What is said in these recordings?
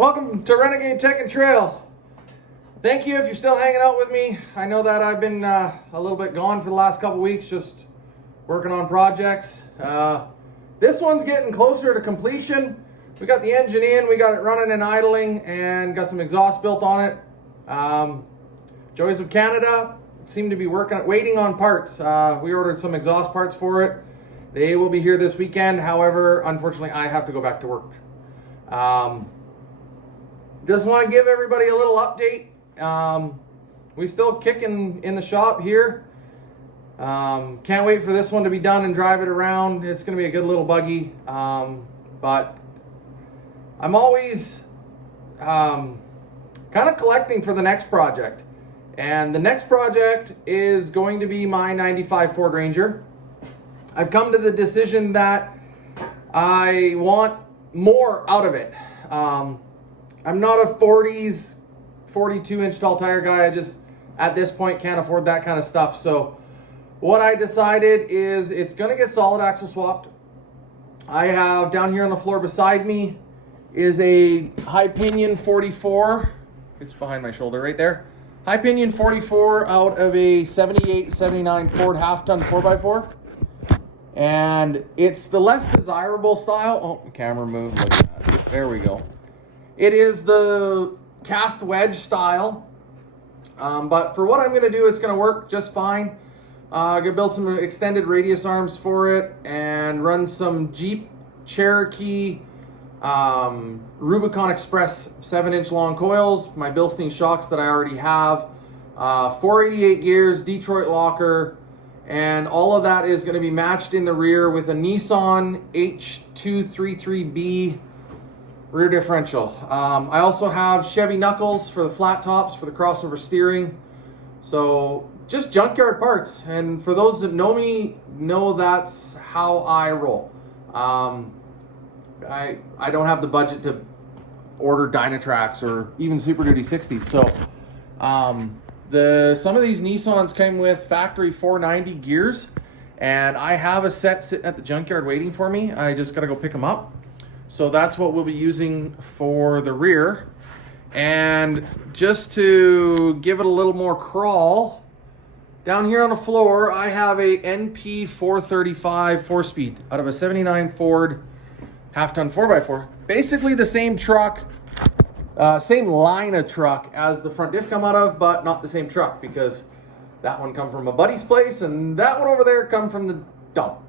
Welcome to Renegade Tech and Trail. Thank you if you're still hanging out with me. I know that I've been a little bit gone for the last couple weeks, just working on projects. This one's getting closer to completion. We got the engine in, we got it running and idling, and got some exhaust built on it. Joys of Canada seem to be waiting on parts. We ordered some exhaust parts for it. They will be here this weekend. However, unfortunately, I have to go back to work. Just want to give everybody a little update. We still kicking in the shop here. Can't wait for this one to be done and drive it around. It's going to be a good little buggy. But I'm always kind of collecting for the next project. And the next project is going to be my 95 Ford Ranger. I've come to the decision that I want more out of it. I'm not a 40s, 42-inch tall tire guy. I just, at this point, can't afford that kind of stuff. So what I decided is it's going to get solid axle swapped. I have down here on the floor beside me is a high pinion 44. It's behind my shoulder right there. High pinion 44 out of a 78, 79 Ford half-ton 4x4. And it's the less desirable style. Oh, the camera moved. Look at that. There we go. It is the cast wedge style. But for what I'm going to do, it's going to work just fine. I'm going to build some extended radius arms for it and run some Jeep Cherokee Rubicon Express 7-inch long coils, my Bilstein shocks that I already have, 488 gears, Detroit locker, and all of that is going to be matched in the rear with a Nissan H233B rear differential. I also have Chevy knuckles for the flat tops for the crossover steering. So just junkyard parts. And for those that know me, know that's how I roll. I don't have the budget to order Dynatracs or even Super Duty 60s. So some of these Nissans came with factory 490 gears, and I have a set sitting at the junkyard waiting for me. I just got to go pick them up. So that's what we'll be using for the rear. And just to give it a little more crawl, down here on the floor, I have a NP 435 4-speed out of a 79 Ford half-ton 4x4. Basically the same truck, same line of truck as the front diff come out of, but not the same truck because that one come from a buddy's place and that one over there come from the dump.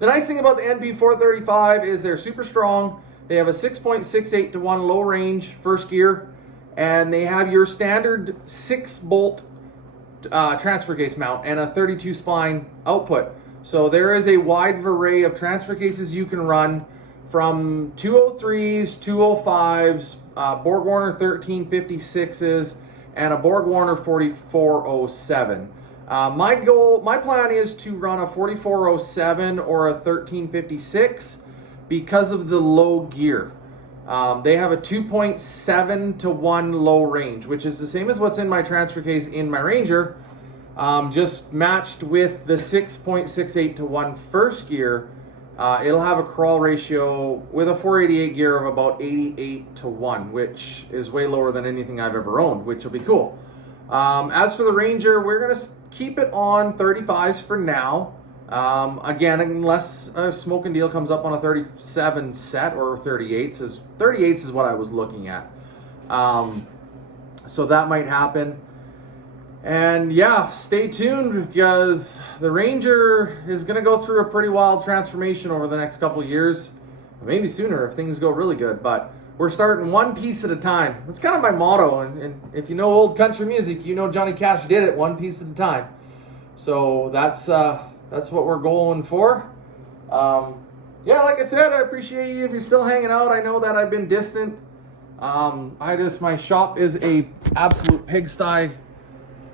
The nice thing about the NP 435 is they're super strong. They have a 6.68 to 1 low range first gear, and they have your standard 6-bolt transfer case mount and a 32 spline output. So there is a wide array of transfer cases you can run, from 203s, 205s, BorgWarner 1356s, and a BorgWarner 4407. My plan is to run a 4407 or a 1356 because of the low gear. They have a 2.7 to 1 low range, which is the same as what's in my transfer case in my Ranger, just matched with the 6.68 to 1 first gear. It'll have a crawl ratio with a 488 gear of about 88 to 1, which is way lower than anything I've ever owned, which will be cool. As for the Ranger, we're going to keep it on 35s for now. Again, unless a smoking deal comes up on a 37 set or 38s. 38s is what I was looking at. So that might happen. And yeah, stay tuned because the Ranger is going to go through a pretty wild transformation over the next couple of years. Maybe sooner if things go really good, but we're starting one piece at a time. It's kind of my motto, and if you know old country music, you know Johnny Cash did it one piece at a time. So that's what we're going for. Yeah, like I said, I appreciate you if you're still hanging out. I know that I've been distant. My shop is a absolute pigsty.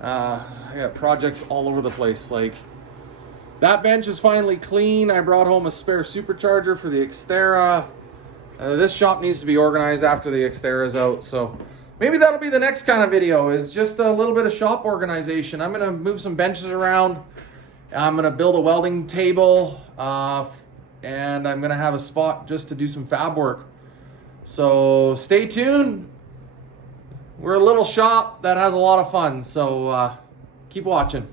I got projects all over the place. Like, that bench is finally clean. I brought home a spare supercharger for the Xterra. This shop needs to be organized after the Xterra's out, so maybe that'll be the next kind of video, is just a little bit of shop organization. I'm going to move some benches around. I'm going to build a welding table, and I'm going to have a spot just to do some fab work. So stay tuned. We're a little shop that has a lot of fun, so keep watching.